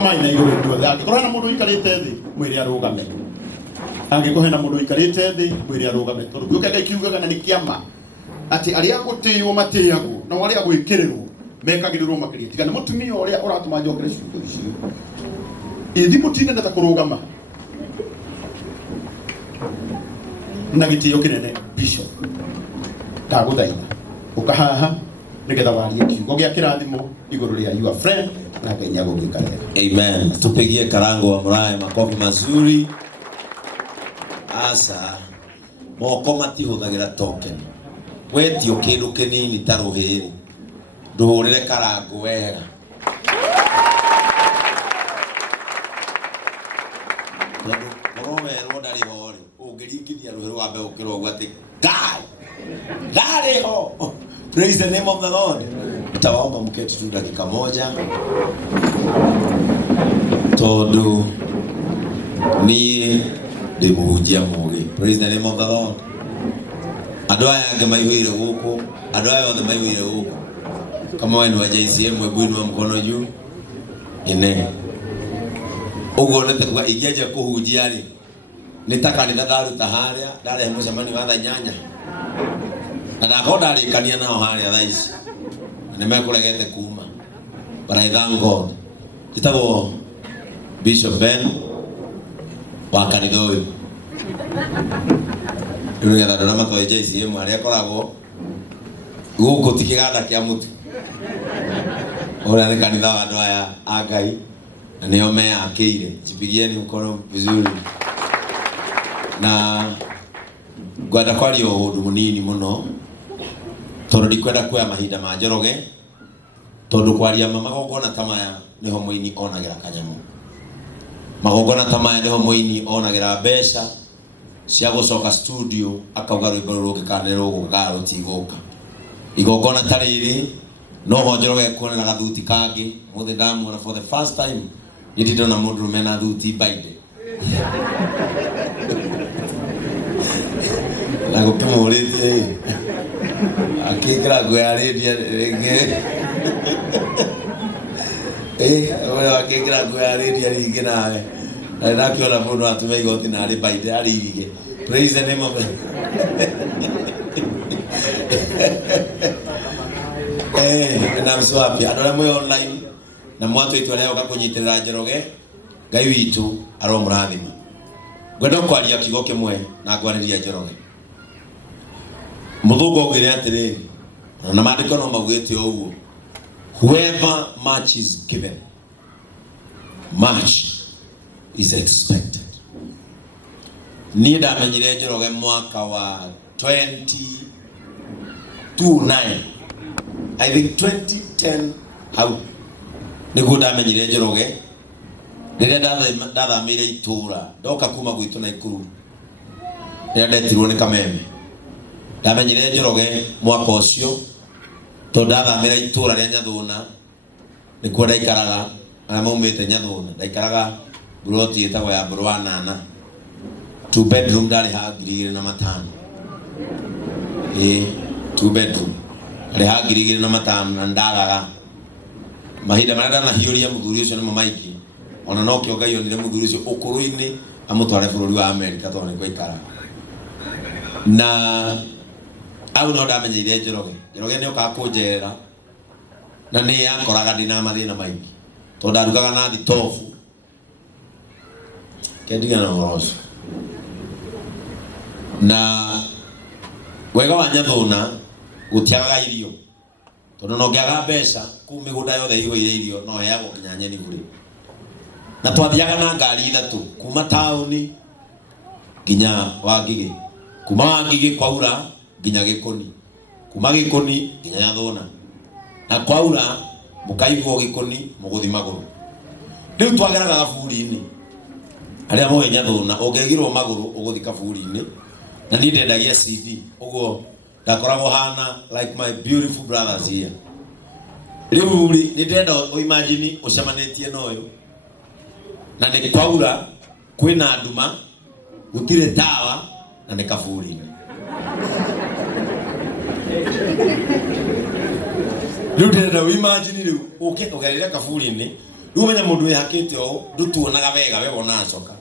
maina iguru nduothe angĩkorwo hena mũndũ ikarĩte thĩ mwĩrĩ arũgame angĩkorwo hena mũndũ ikarĩte thĩ mwĩrĩ arũgame tondũ Kuthekia kiugaga na nĩ kĩama atĩ arĩa gũtĩĩo matĩagwo na arĩa gwĩkĩrĩrwo mekagĩrĩrwo makĩria tiga nĩ mũtumia ũrĩa ũratũma njokere ciugo icio ithi mũtinde ta kũrũgama na gĩtĩĩo kĩnene bishop ndagũthaitha ũkahaha nĩgetha warie kiugo gĩa kĩrathimo igũrũ rĩa your friend na Kenya gũgĩkarera. Amen. Tupigie Karango wa Murae makofi mazuri. Asa moko matihũthagĩra token. Wetio kĩndũ kĩnini ta rũhĩrĩ ndũhũrĩre Karango wega. Mũromerwo ndarĩ ho rĩ ũngĩringithia rũhĩrĩ wa mbere ũkĩrwo ũguo atĩ God ndarĩ ho. Praise the name of the Lord. Nitawaomba mketi tu dakika moja tondu ni ndĩmũhunjia mũgĩ. Praise the name of the Lord. Andũ aya angĩ maihũire gũkũ, andũ aya othe maihũire gũkũ. Kama wewe ni wa JCM webu inua mkono juu. Ine. Ũguo nĩ tekuga ingĩanjia kũhunjia rĩ nĩ ta kanitha ndaruta harĩa ndarehe mũcemanio wa nyanya. Na ndakoda rĩkania nao harĩa thaa ici. Nimekuregete kuma. But I thank God. Itagwo Bishop Ben wa kanitha ũyũ. Rĩu nĩgetha andũ arĩa matũĩ JCM arĩa akoragwo gũkũ ti kĩganda kĩa mũtu. Ũrĩa nĩ kanitha wa andũ aya a Ngai na nĩo meakĩire. Jipigieni mkono vizuri. Na ngwenda kwaria ũndũ mũnini mũno tondũ ndikwenda kuoya mahinda ma Njoroge tondũ kwaria magongona ta maya niho mũini onagĩra kanyamũ. Magongona ta maya niho mũini onagĩra mbeca cia gũcoka studio akauga rwĩmbo rũrũ rũngĩkanĩrwo gũka rũtigũka. Igongona ta rĩrĩ noho Njoroge kuonera gathuti kangĩ mũthĩ ndamuona for the first time ndĩndona mũndũ mena thuti baide. Na gũkĩmũrĩte akĩkĩra nguo ya rĩndia rĩngĩ ũrĩa akĩkĩra nguo ya rĩndia rĩngĩ nawe na ndakiona mũndũ atũme igoti na arĩ baide arĩ irige. Praise the name of the na I'm so happy. Andũ arĩa mwĩ online na mwatũĩtwo leo gakũnyitĩrĩra Njoroge Ngai witũ aromũrathima. Ngwenda kwaria kiugo kĩmwe na ngwanĩria Njoroge. Mũthũngũ augĩre atĩrĩrĩ na maandĩko no maugĩte ũguo whoever much is given much is expected. Niĩ ndamenyire Njoroge mwaka wa 2009 I think 2010 hau nĩguo ndamenyire Njoroge rĩrĩa ndathamĩire itũra ndoka kuma gwitũ Naikuru rĩrĩa ndetirwo nĩ kameme. Ndamenyire Njoroge mwaka ũcio tondũ ndathamĩra itũra rĩa Nyathũna nĩkuo ndaikaraga na maumĩte Nyathũna ndaikaraga buroti ĩtagwo ya Mbũrũ wa Nana 2 bedroom ndarĩ ha 2005. 2 bedroom ndarĩ ha 2005 na ndaraga mahinda marĩa ndanahiũria mũthuri ũcio nĩmo maingĩ ona no kĩo Ngai onire mũthuri ũcio ũkũrũ-inĩ amũtware bũrũri wa Amerika tondũ nĩkuo aikaraga. Na au no ndamenyeire Njoroge. Njoroge nĩ okaga kũnjerera na nĩ yakoraga ndĩna mathĩna maingĩ tondũ ndarugaga na thitobu kendiga na ũhoro na wega wa Nyathũna gũtiagaga irio tondũ no ngĩaga mbeca kuma mĩgũnda yothe ĩihũire irio no heagwo nginya nyeni bure. Na twathiaga na ngari ithatũ kuma taũni nginya Wangigĩ, kuma Wangigĩ kwaura nginya Gĩkũni, kuma Gĩkũni nginya Nyathũna, na kwaura mũkaigwo Gĩkũni mũgũthi magũrũ. Rĩu twageraga gaburi-inĩ arĩa moĩ Nyathũna ũngĩgirwo magũrũ ũgũthi kaburi-inĩ na niĩ ndendagia CD ũguo ndakoragwo hana like my beautiful brothers here. Rĩu nĩ ndenda imagine ũcemanĩtie na ũyũ na nĩ kwaura kwĩna nduma gũtirĩ tawa na nĩ kaburi-inĩ. Rĩu ndenda imagine rĩu ũke ũgerere kaburi-inĩ Riu menya mundu wihakite o ndutuonaga wega we wona acoka.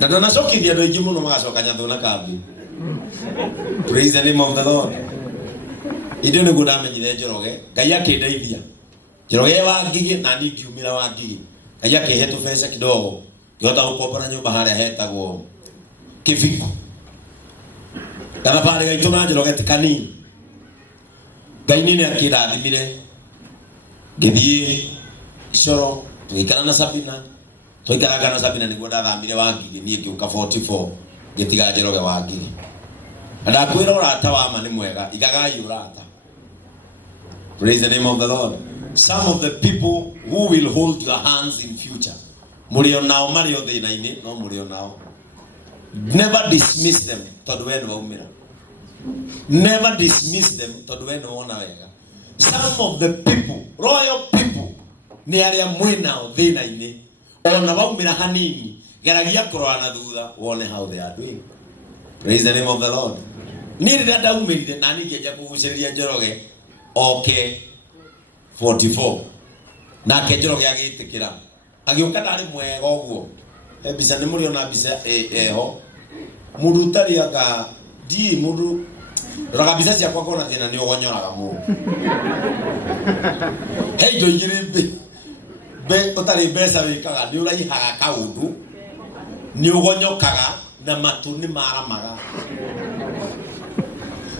Na ndona cokithia andu aingi muno magacoka Nyathuna kambi. Praise the name of the Lord. Indo niguo ndamenyire Njoroge, Ngai akindeithia. Njoroge wa Ngigi na ni ngiumira wa Ngigi. Ngai akihe tubesa kidogo. Ngihota gukombora nyumba haria hetagwo Kiviko. Kana pale gaitu na Njoroge ti kanini. Ngai nini akirathimire. Ngithie Icoro, tuikara na Sabina. Tuikaraga na Sabina niguo ndathamire wa Ngigi, nie ngiuka 44 ngitiga Njoroge wa Ngigi. Ndakwira urata wa ma ni mwega, igagai urata. Praise the name of the Lord. Some of the people who will hold your hands in future. Murio nao mario thina-ini, no murio nao. Never dismiss them tondu we waumira. Never dismiss them tondu we wona wega. Some of the people, royal people, ni aria mwinao thina-ini, ona waumira hanini, geragia kurora na thutha wone how they are doing. Praise the name of the Lord. Niri dada umirire na ningeja kuguciriria Njoroge okay 44 na ke Njoroge agitikira agiuka ndari mwega uguo ebisa ni muri ona bisa eho mundu tari aka di mundu roga bisa cia kwa kona thina ni ugonyoraga mu hey do yiri be otari besa wikaga ni uraihaga kaundu ni ugonyokaga na matu ni maramaga.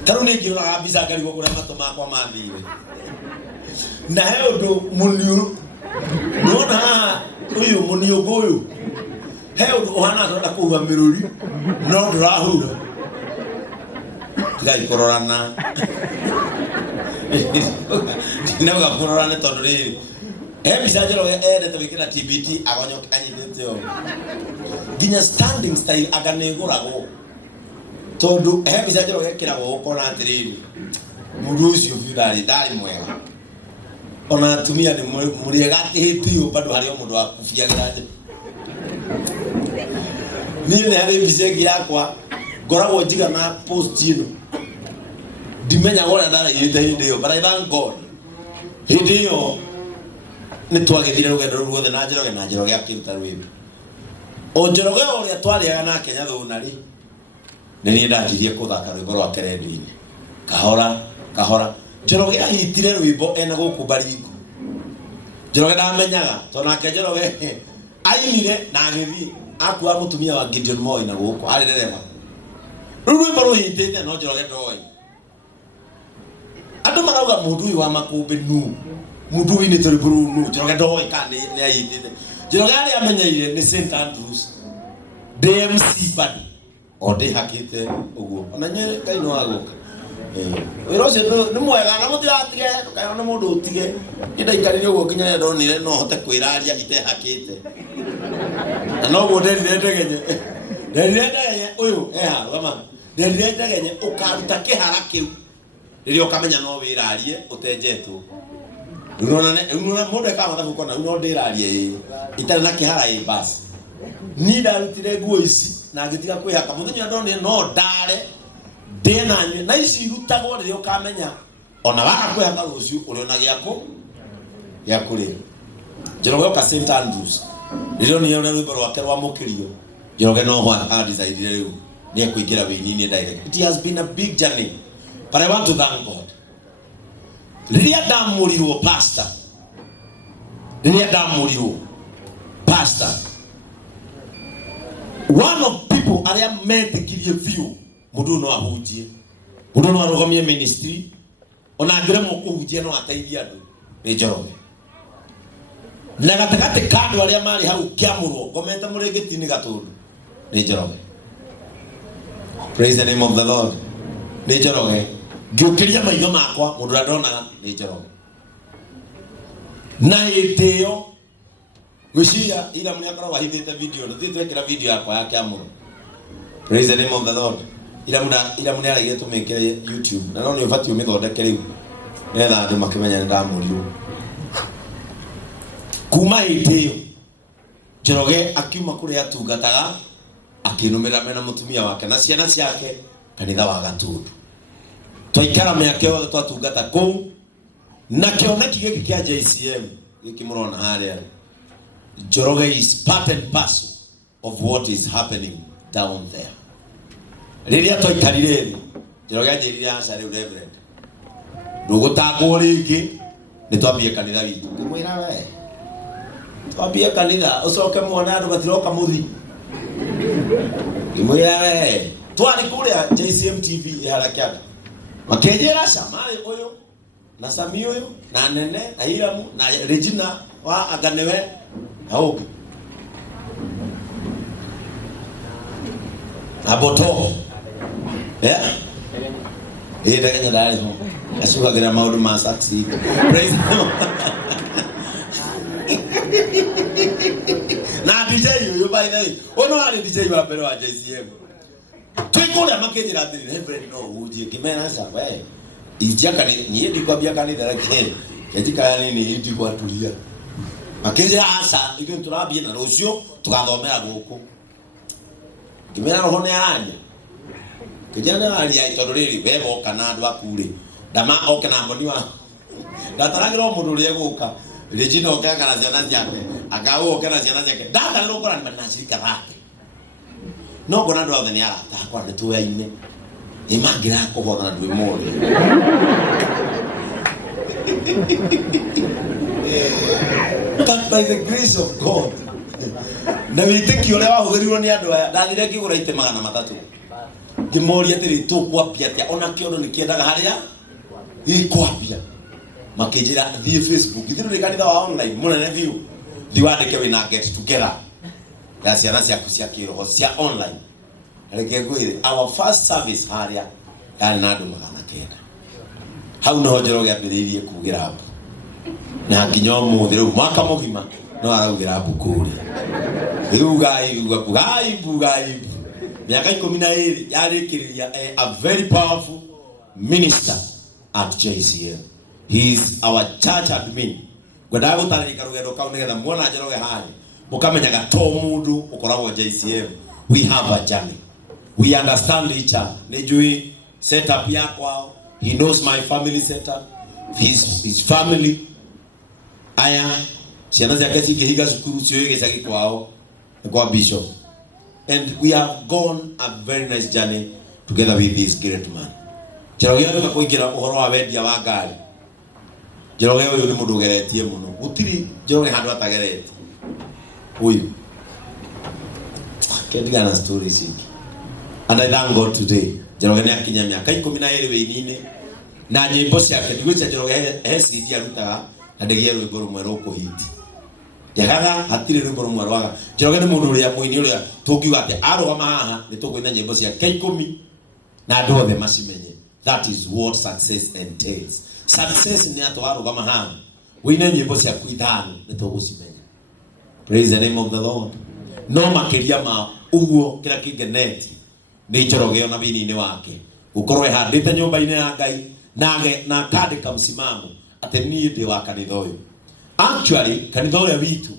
Taru ni ngiura bisa ngari gukura matu makwa mathire. Na he undu muniu nona uyu muniu guyu. He undu uhana tonda kuwa miruri no ndurahura. Tigai kororana. Ndinauga kororana tondu riri. Bisa Njoroge ende tubikira TBT agonyoka anyithite o. Ginya standing style aganegurago. Tondu bisa Njoroge kiragwo ukona atiriri. Mundu ucio ndari mwega. Ona atumia ni muriega tihitio bado hario mundu wa kufiagira nje. Ni hari bisa yakwa ngoragwo njiga na post ino. Ndimenya gora ndara yite yo, but I thank God. Hidio ni twagithire rugendo ruothe na Njoroge akiruta rwimbo. O Njoroge uria twariaga na Kenya thuna ri ni ndajirie kuthaka rwimbo rwa kerendi-ini kahora Njoroge ahitire rwimbo ena guku Baringo. Njoroge ndamenyaga tonake Njoroge ainire na agithi akua mutumia wa Gideon Moi na guku ari dereva rwimbo ruhitite no Njoroge ndoi andu marauga mundu uyu wa makumbi nu mundu wini tori buru nu Njoroge ndoi kandi ni ahitite. Njoroge ari amenyeire ni St Andrews DMC bad ode hakite uguo ona nye kaino aguka wira ucio ni mwega na mutiratige kaino ni mundu utige inda ikarire uguo kinya ndonire no hote kwiraria ite hakite na no go nderire ndegenye uyu kama nderire ndegenye ukaruta kihara kiu ririo kamenya no wirarie utenjetwo Nuna mundu ekaga mathabu kona no ndirarie itari na kihara basi ni ndarutire nguo ici na ngitiga kwihaka muthenya ndone no ndare ndena na ici irutagwo ririo kamenya ona waga kwihaka ruciu uriona giakuri Njoroge oka St Andrews ririo ni yona rwimbo rwake rwa mukirio Njoroge no ho decide riu ni kuingira wini-ini direct. It has been a big journey, but I want to thank God. Riria ndamurirwo pastor one of people aria metikirie view mundu no ahunjie mundu no arogomie ministry ona ngire mo kuhunjia no ateithia andu ni Njoroge na gatakate kandu aria mari hau kiamurwo ngomete murigiti-ini gatundu ni Njoroge. Praise the name of the Lord. Ni Njoroge ngiukiria maitho makwa mundu ndona ni Njoroge na itio gwiciria ira muni akorwo ahithite video no twekira video yakwa yake amuro. Praise the name of the Lord. Ira muni aragire tumikire YouTube na no ni ubati umithondeke riu netha andu makimenya ndamurio kuma itio Njoroge akiuma kuri atungataga akinumira mena mutumia wake na ciana ciake kanitha wa Gatundu. Twaikara miaka yothe twatungata kuu na kioneki giki kia JCM ikimurona haria Njoroge is part and parcel of what is happening down there. Riria toikarire Njoroge ajirire aca riu reverend ndugutangwo ringi nitwambie kanitha witu ngimwira we twambie kanitha ucoke muone andu batiroka muthi ngimwira we twari kuria JCM TV iharakiaga makenjera samari uyu na Sami uyu na Nene na Iramu na Regina wa aganewe auke aboto daga ndari ho asuka gira maundu ma saksi praise na DJ uyu by the way ono ari DJ wa mbere wa JCM twikura makenjera atiri reverend no uje kimena sa we ijaka ni ndiko bia kanitha rake yajika nini ndiko atulia makenjera asa iko turabia na rucio tugathomera guku kimena roho ne aranya kijana alia itororiri bebo kana andu akure ndama oke na mboni wa ndataragira mundu rie guka Regina oke kana ciana ciake akawo oke na ciana ciake ndaka no kora ni manacirika rake no ngona andu othe ni arata akwa ni tuyaine imangira kuhona ndwi mori but by the grace of God na witiki ule wahuthiriwo ni andu aya ndathire ngigura ite 300 ngimoria atiri tukwapia atia ona kiondo nikiendaga haria ikwapia makinjira thie Facebook ithiru ni kanitha wa online munene view thiwandike wina get together ya ciana ciaku cia kiroho cia online reke ngwire our first service haria yani na andu 900 hau no Njoroge ambiririe kugira hapo na nginya umuthi riu mwaka mugima no araugira hapo kuri riu gai miaka 12 yarikiriria a very powerful minister at JCM. He is our church admin. Gwenda gutarika rugendo kau nigetha muona Njoroge hani mukamenyaga to mundu ukoragwo JCM. We have a journey. We understand each other. Nejui setup yako. He knows my family setup. His family. Aya ciana ciake cikihiga cukuru cio igicagi kwao kwa bishop. And we have gone a very nice journey together with this great man. Njoroge ndio kuingira uhoro wa wendia wa ngari. Njoroge uyu ni mundu geretie muno. Gutiri Njoroge handu atagerete. Uyu. Kendigana stories hiki. And I thank God today. Njoroge ni akinya miaka 12 weinini. Na nyimbo ciake ndigwica Njoroge hesidia rutaga na ndegie rwimbo rumwe rukuhiti. Yagaga hatire rwimbo rumwe rwaga. Njoroge ni mundu uria muini uria tungiuga ati arugama haha ni tukwina nyimbo ciake 10 na andu othe macimenye. That is what success entails. Success ni atu arugama haha wina nyimbo ciaku 5 ni tugucimenya. Praise the name of the Lord. No makiria ma uguo kira kingeneti ni Njoroge ona bini-ini wake gukorwe handite nyumba-ini ya Ngai na kandika msimamo ati ni ndi wa kanitha uyu. Actually kanitha uria witu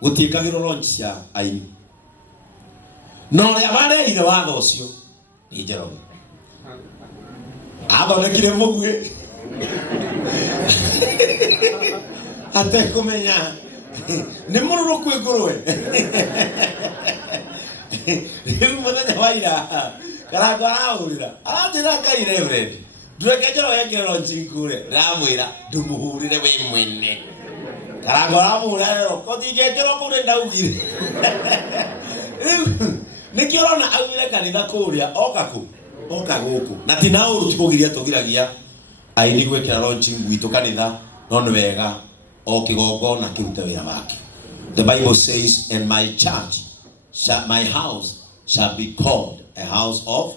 gutikagirwo launch cia aini no ria bareire watho ucio ni Njoroge athondekire mugwe ate kumenya ni mururuku igurwe riu muthenya wa ira karango araurira aranjira Ngai reverend ndureke Njoroge ngire launch kure ramwira ndumuhurire we mwene karango aramura rero kothingekero kure ndaugire nikiorona augire kanitha kuria oka guku na tina uru tikugiria tugiragia aini gwekera launching gwitu kanitha no ni wega o kigongo na kirute wira wake. The Bible says, and my church my house shall be called a house of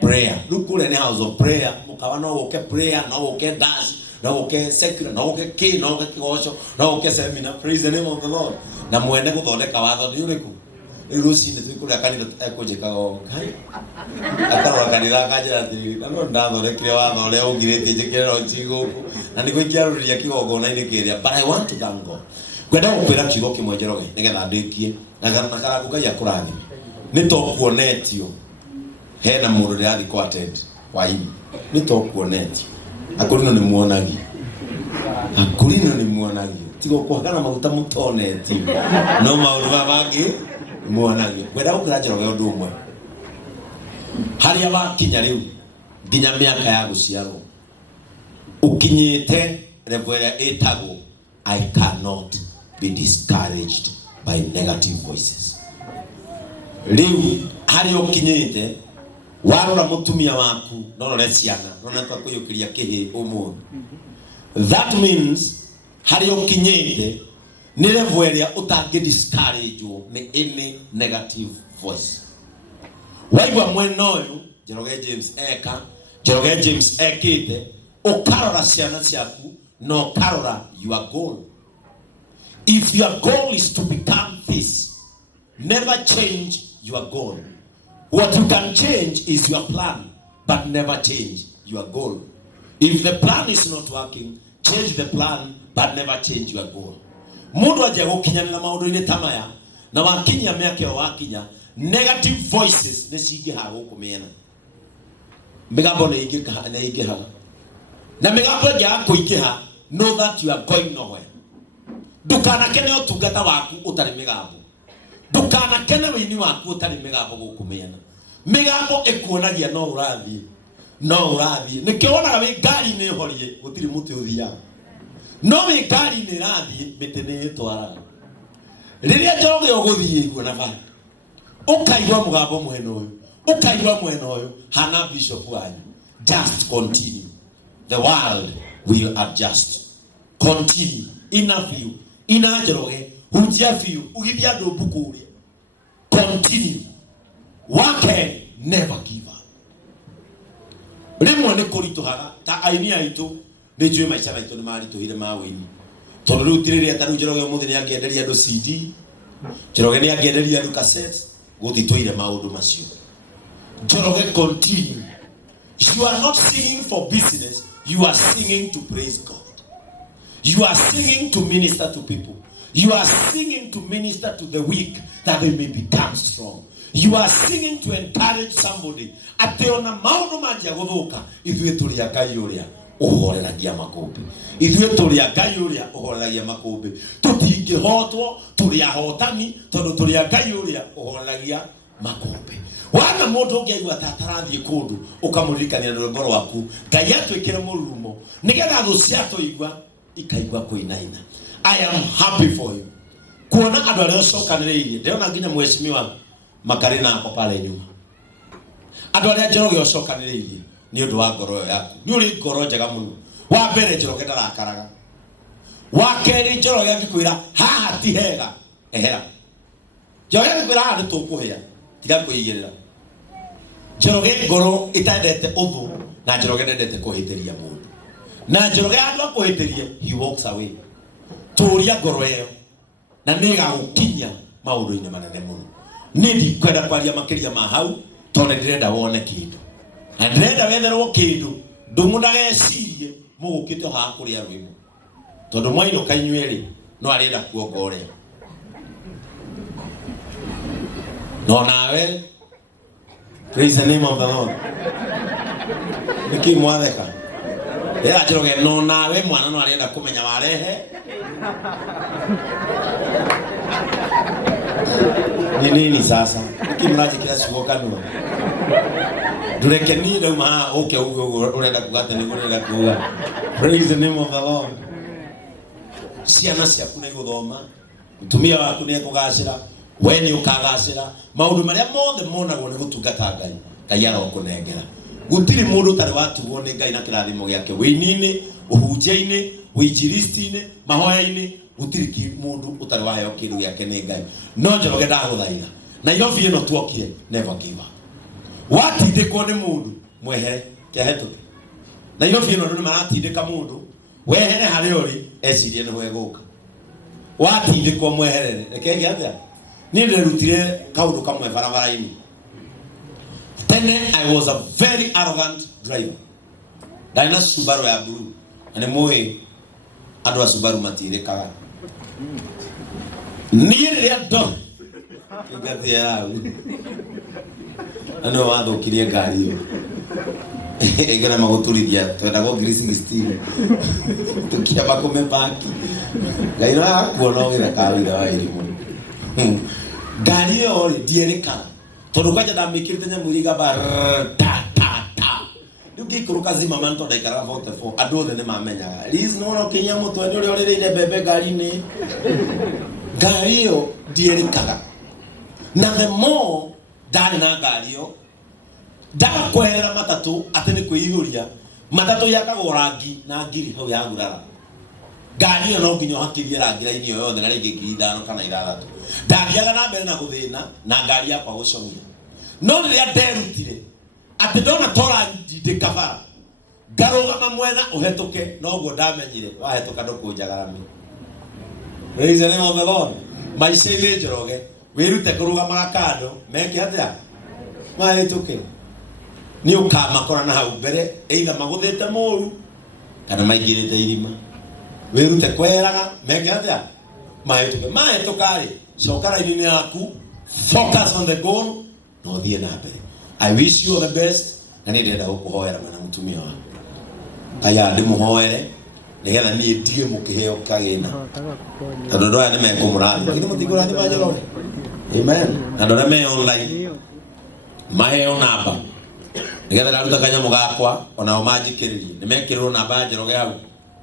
prayer. Look at the house of prayer. Mukawa no uke prayer, no uke dance, no uke secular, no uke key, no uke kigosho, no uke seminar. Praise the name of the Lord. Na muende kuthondeka watho ni uriku. Irusi ni tukuri kanitha ekujikago kai. Akarwa kanitha kajira tiri. No ndathondekire watho ule ungirite njikero njigo. Na niko ikiaruria kigogo na ini kiria. But I want to thank God. Gwenda gukwira kiugo kimwe Njoroge nigetha ndikie na karangu Ngai akurathime. Ni tokuonetio hena mundu ndiathi ku attend waini ni tokuonetio akurino ni muonagi tigo kwa kana maguta mutoneti no maundu mabangi muonage kwenda gukira Njoroge undu umwe haria bakinya riu nginya miaka ya guciarwo ukinyite level etago I cannot be discouraged by negative voices. Riu hari ukinyite warora mutumia waku norore ciana nona twakuyukiria kihi umu. That means hari ukinyite ni level area utangi discourage ni any negative voice. Waigwa mwena uyu Njoroge James eka Njoroge James ekite ukarora ciana ciaku no karora your goal. If your goal is to become this, never change your goal. What you can change is your plan, but never change your goal. If the plan is not working, change the plan, but never change your goal. Mundu aje gukinyanira maundu ini tamaya na wakinya miaka ya wakinya negative voices nicigiha gukumiena migambo ne igiha na migambo ya kuigiha. Know that you are going nowhere. Dukana kene otungata waku utari migambo. Dukana kene wini waku utari migambo gukumiena. Migambo ekuonagia no urathi. No urathi. Nikiona we gari ne horie gutiri muti uthia. No we gari ne rathi mitene twara. Riria Njoroge uguthie guona ba. Ukaigwa mugambo mweno uyu. Ukaigwa mweno uyu hana bishop wanyu. Just continue. The world will adjust. Continue. Enough you. Ina Njoroge. Hujia fiu. Ugithia ndo bukuria. Continue. Rwake never give up. Rimwe ni kurituhaga ta ainia itu ni jwe maica maitu ni marituhire mawini. Tondu riu tiriri ataru Njoroge umuthi ni angienderia ndo CD. Njoroge ni angienderia ndo cassette. Guthitwire maundu macio. Njoroge continue. You are not singing for business. You are singing to praise God. You are singing to minister to people. You are singing to minister to the weak that they may become strong. You are singing to encourage somebody. Ateona maundu manjia guthuka ithuĩ tũrĩ a Ngai ũrĩa ũhoreragia makũmbĩ. Ithuĩ tũrĩ a Ngai ũrĩa ũhoreragia makũmbĩ. Tũtingĩhotwo tũrĩ ahotani tondũ tũrĩ a Ngai ũrĩa ũhoreragia makũmbĩ. Wana mundu ngiigua tatarathie kundu ukamuririkania na rwimbo rwaku Ngai atwikire mururumo nigetha thu cia tuigua ikaigua kuinaina. I am happy for you kuona andu aria ucokaniriirie ndirona nginya mweshimiwa Makoraa ako pale nyuma. Andu aria Njoroge ucokaniriirie ni undu wa ngoro yaku ni uri ngoro njega muno. Wa mbere Njoroge ndarakaraga. Wa keri Njoroge akikwira haha ti hega ehera. Njoroge akikwira haha ni tukuhia tiga kuigirira. Njoroge ngoro itendete uthu na Njoroge ndendete kuhitiria mundu. Na Njoroge andu akuhitirie he walks away. Turia ngoro iyo na niga gukinya maundu-ini manene muno. Nindi kwenda kwaria makiria ma hau tondu ndirenda wone kindu. Na ndirenda wetherwo kindu ndumundagecirie mugukite haha kuria rwimo. Tondu mwaino kainyueri no arenda kuongorea. No nawe, praise the name of the Lord. Niki mwatheka. Era Njoroge no nawe mwana no arenda kumenya warehe. Ni nini sasa? Niki mraje kila siku kanua. Ndureke ni ndo ma okay urenda kugata ni urenda kuga. Praise the name of the Lord. Ciana ciaku ni guthoma. Mutumia waku ni kugacira. When ukagacira maundu maria mothe monagwo ni gutungata Ngai Ngai arokunengera gutiri mundu tari watuwo ni Ngai na kirathimo giake wini-ini uhunjia-ini winjiristi-ini mahoya-ini gutiri mundu utari waheo kindu giake ni Ngai no Njoroge ndaguthaitha na Nairobi ino tuokie never give up. Watindikwo ni mundu mwehere kehetuke Nairobi ino ndu maratindika mundu wehere hari uri ecirie ni weguka watindikwo mweherere rekege atia ni ndirutire kaundu kamwe barabara-ini. Tene I was a very arrogant driver. Ndaina Subaru ya blue. Ane moe andu a Subaru matirikaga. Ni riria ndo kigathia yao. Ano wathukirie ngari iyo. Egera maguturithia twenda go greasing steel. Tukiamba kumepaki. Gaira kuona gira kawira wa irimu. Ngari yo ndiereka. Tondu kwaja ndamikirite nyamuriga ba ta ta ta. Ndugikuruka zima manto ndaikara 44. Andu othe ni mamenyaga. Liz no Kenya mutwe ni uri urireire bebe ngari-ini. Ngari yo ndierekaga. Na the more ndari na ngari yo ndakwehera matatu ati ni kwihuria matatu yakagwo rangi na ngiri hau ya gurara. Ngari yo no nginya hakithie rangi raini yo yothe na ringi ngiri 5 kana 6. Ndathiaga na mbere na guthina na ngari yakwa gucomia. No riria nderutire ati ndona tora ndikabara ngarugama mwena uhetuke no guo ndamenyire wahetuka ndukunjagarami. Praise the name of the Lord. Maicä Njoroge wirute kurugama kando meke atia mahetuke ni ukamakora na hau mbere either maguthite moru kana maingirite irima. Wirute kweraga meke atia mahetuka ri coka raini yaku, focus on the goal no thie na mbere. I wish you all the best na ni ndenda gukuhoera na mutumia wa aya ndi muhoere nigetha ni ndige mukiheo kagina tondu ndo aya ni mekumurathi lakini mutigurathi ba Njoroge. Amen. Andu aria me online maheo namba nigetha ndaruta kanyamu gakwa onao manjikiririe ni mekirwo namba ya Njoroge hau.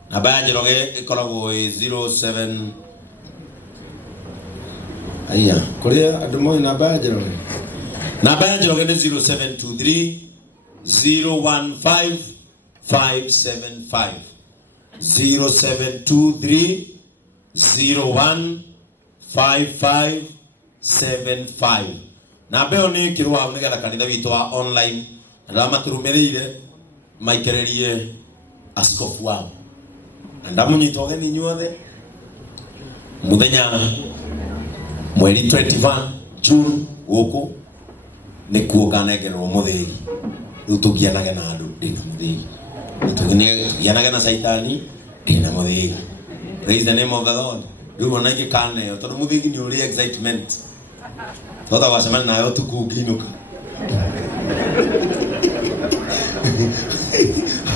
Namba ya Njoroge ikoragwo 07 aya kuria andu moi namba ya Njoroge. Namba ya Njoroge ni 0723 015 575 0723 01 5575. Namba yo ni kirwa nigetha kanitha witu wa online na maturumirire maikererie askofu wao ndamunyita ogeni nyuothe muthenya mweri 21 June guku ni kuoganegerwo muthegi riu tugianage na andu ndina muthegi tugianage na saitani ndina muthegi. Praise the name of the Lord. Riu ona igikane tondu muthegi ni uri excitement tota wasema nayo tukunginuka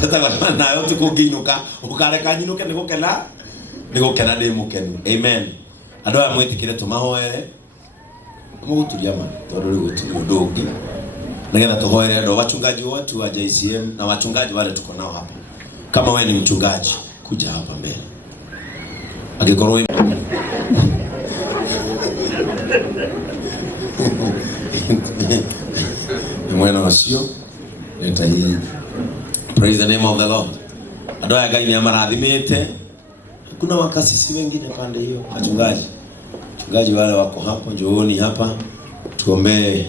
tota wasema nayo tukunginuka ukareka nyinuke nigukena ndi mukenu. Amen. Andu aya mwitikire tumahoere muguturia ma tondu riu gutiri undu ungi nigetha tuhoere andu wachungaji wetu wa JCM na wachungaji wale tuko nao hapa. Kama wewe ni mchungaji kuja hapa mbele agikorwo mwena wasio leta hii. Praise the name of the Lord. Andu aya Ngai ni amarathimite. Kuna wakasisi wengine pande hiyo wachungaji wale wako hapo, njooni hapa tuombee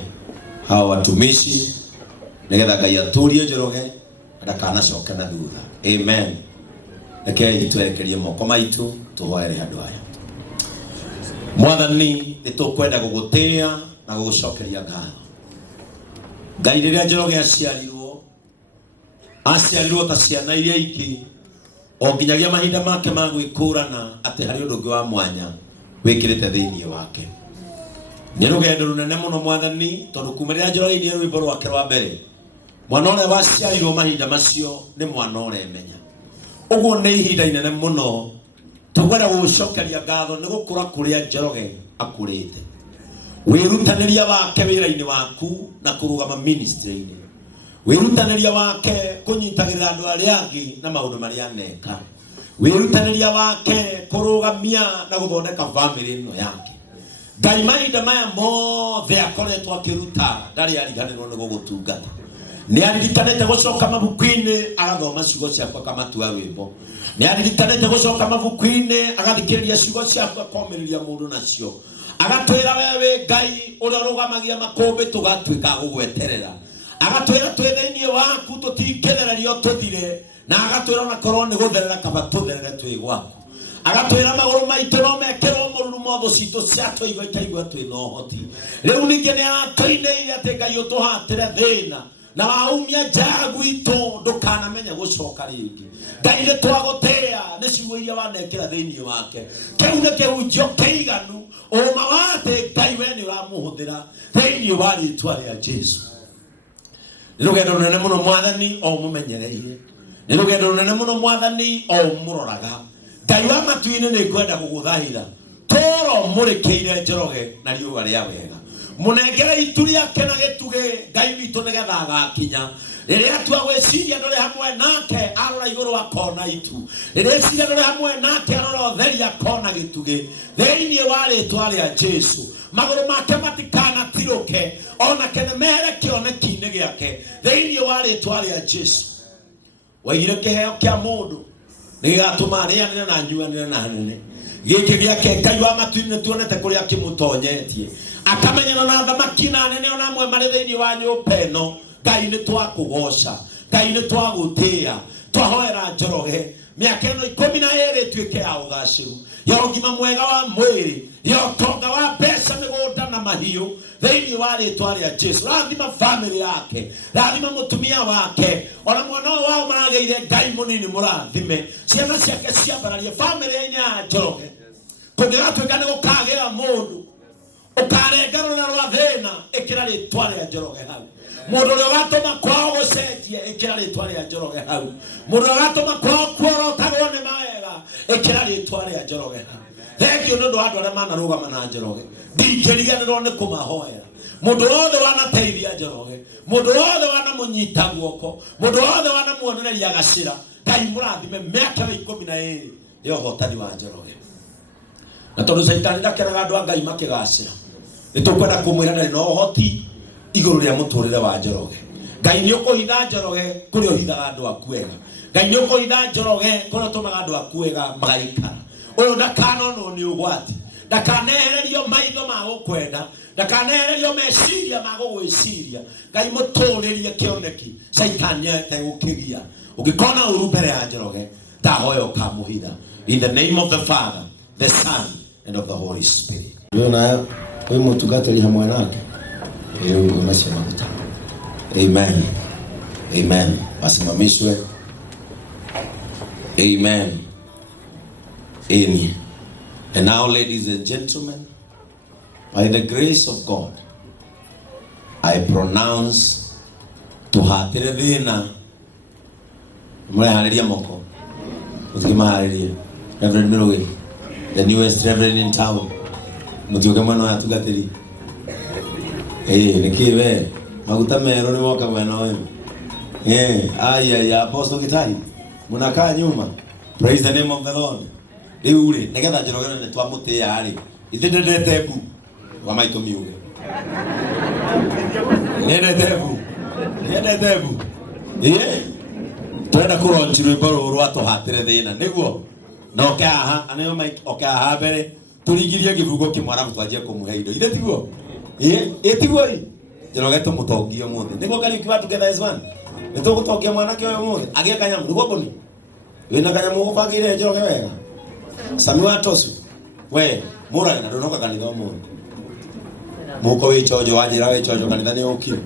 hawa watumishi nigetha Ngai aturie Njoroge ndakana coke na thutha. Amen. Rekei twerekerie moko maitu tuhoere andu aya. Mwathani nitukwenda gugutia na gugucokeria ngatho. Ngai riria Njoroge aciarirwo ta ciana iria iki o nginyagia mahinda make ma gwikũrana ati hari undu wa mwanya wikirite thiini wake. Ni rugendo runene muno Mwathani tondu kumeria Njoroge ni rwimbo rwake rwa mbere. Mwana uria waciarirwo mahinda macio ni mwana uria menya. Uguo ni ihinda inene muno tugwera gucokeria ngatho ni gukura kuria Njoroge akurite. Wirutaniria wake wira-ini waku na kurugama ministry-ini. Wirutaniria wake kunyitagirira andu aria angi na maundu maria neka. Wirutaniria wake kurugamia na guthondeka family ino yake. Ngai mahinda maya mothe akoretwo akiruta ndari ariganirwo ni gugutungata. Ni aririkanite gucoka mabuku-ini agathoma ciugo ciakwa kamatua rwimbo. Ni aririkanite gucoka mabuku-ini agathikiriria ciugo ciakwa komiriria mundu nacio. Agatwira wewe Ngai uria rugamagia makumbi tugatwika gugweterera. Agatwira twithiini waku tutikirererio tuthire na agatwira na korwo ni gutherera kaba tutherere twi gwaku. Agatwira maguru maitu no mekirwo mururu motho citu ciatu igwa ikaigwa twi no hoti. Riu ningi ni atwineire ati Ngai utuhatire thina na waumia njagu itu ndukanamenya gucoka ringi. Ngai ni twagutia ni ciugo iria wanekira thiini wake. Kiu ni kihunjio kiiganu uma wate Ngai we ni uramuhuthira thiini wa ritwa ria Jesu. Ni rugendo runene muno Mwathani o mumenyereire. Ni rugendo runene muno Mwathani o muroraga. Ngai wa matu-inĩ nĩ kwenda gũgũthaitha toro mũrĩkĩire Njoroge na riũa rĩa wega mũnengere itu rĩake na gĩtugĩ Ngai witũ nĩgetha agakinya rĩrĩa atua gwĩciria ndũrĩ hamwe nake arora igũrũ akona itu rĩrĩa eciria ndũrĩ hamwe nake arora ũtheri akona gĩtugĩ thĩinĩ wa rĩtwa rĩa Jesu magũrũ make matikanatirũke ona kene mere kĩoneki-inĩ gĩake thĩinĩ wa rĩtwa rĩa Jesu waigire kĩheo kĩa mũndũ nĩgĩgatũma arĩanĩre na nyuanĩre na nene gĩkĩ gĩake Ngai wa matu-inĩ tuonete kũrĩa kĩmũtonyetie akamenyana na thamaki na nene ona amwe marĩ thĩinĩ wa nyũmba ĩno Ngai nĩ twakũgoca Ngai nĩ twagũtĩĩa twahoera Njoroge mĩaka ĩno 12 ĩtuĩke ya ũgacĩru ya ũgima mwega wa mwĩrĩ ya ũtonga wa mbeca mĩgũnda na mahiũ thĩinĩ wa rĩtwa rĩa Jesu rathima family yake rathima mũtumia wake ona mwana wao marageire Ngai mũnini mũrathime ciana ciake ciambararie family-inĩ ya Njoroge kũngĩgatuĩka nĩ gũkagĩa mũndũ ũkarengerwo na rwa thĩna ĩkĩra rĩtwa rĩa Njoroge hau mũndũ ũrĩa watũma kwao gũcenjie ĩkĩra rĩtwa rĩa Njoroge hau mũndũ ũrĩa watũma kwao kuorotagwo nĩ mawega ĩkĩra rĩtwa rĩa Njoroge hau thengio nĩ ũndũ wa andũ arĩa manarũgama na Njoroge ndingĩriganĩrwo nĩ kũmahoera mũndũ wothe wanateithia Njoroge mũndũ wothe wanamũnyita guoko mũndũ wothe wanamuonereria gacĩra Ngai mũrathime mĩaka 12 nĩ ũhotani wa Njoroge na tondũ Saitani ndakenaga andũ a Ngai makĩgacĩra nĩtũkwenda kũmwĩra ndarĩ na ũhoti igũrũ rĩa mũtũrĩre wa Njoroge Ngai nĩ ũkũhitha Njoroge kũrĩa ũhithaga andũ aku wega Ngai nĩ ũkũhitha Njoroge kũrĩa ũtũmaga andũ aku wega magaikara ũyũ ndakanonwo nĩ ũgwati ndakanehererio maitho ma gũkwenda ndakanehererio meciria ma gũgwĩciria Ngai mũtũrĩrie kĩoneki Saitani ategũkĩgia ũngĩkona ũru mbere ya Njoroge ndahoya ũkamũhitha in the name of the Father the Son and of the Holy Spirit. Unayo huyu mtugateli hamwe nake Amen. Amen. Wasimamishwe. Amen. Amen. And now, ladies and gentlemen, by the grace of God, I pronounce to hatire thina mwe haleluya moko uthima haleluya Reverend Mirowe, the newest reverend in town, mutioke mwana ya tugateli nikiwe maguta mero ni moka mwena wewe aya apostle Gitari munakaa nyuma. Praise the name of the Lord. Riu ri nigetha Njoroge nĩ twamũtĩa ri ithindete bu wa maitũ miuge nĩndete bu twenda kũronji rwĩmbo rũrũ rwatũhatĩre thĩna nĩguo na oke haha aneo Mike oke haha mbere tũringirie kĩbugo kĩmwe arabu twanjie kũmũhe indo ithe tiguo tiguo ri Njoroge tũmũtongie mũthĩ nĩguo Kariuki wa together as one nĩtũgũtongia mwanake ũyũ mũthĩ agĩe kanyamu nĩguo kũni wĩna kanyamu ũbangĩire Njoroge wega Sami wa tosu we mura na ndonoka kanitha mũthĩ mũko wĩ chojo wanjĩra wĩ chojo kanitha nĩ ũkire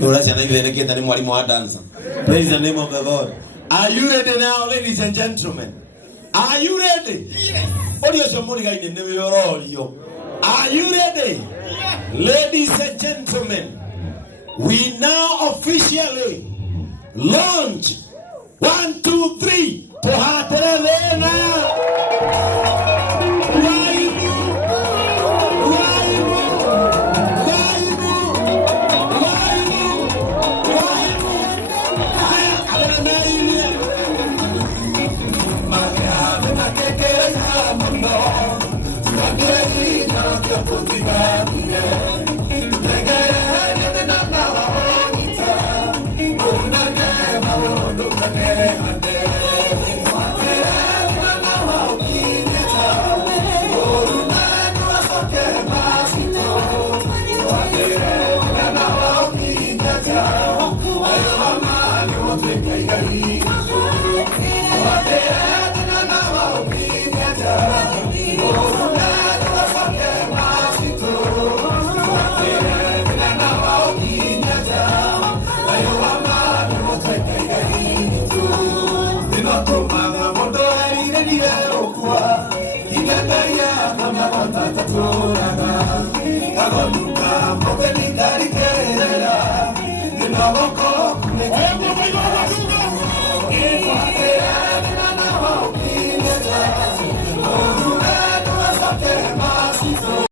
nũra ciana ithenekete nĩ mwarimu wa dancer. Praise the name of the Lord. Are you ready now, ladies and gentlemen? Are you ready? Yes. Audio cio mũrigaine nĩ wĩororio. Are you ready? Yes. Ladies and gentlemen, we now officially launch 1, 2, 3 tuhatĩre thĩna. Kurea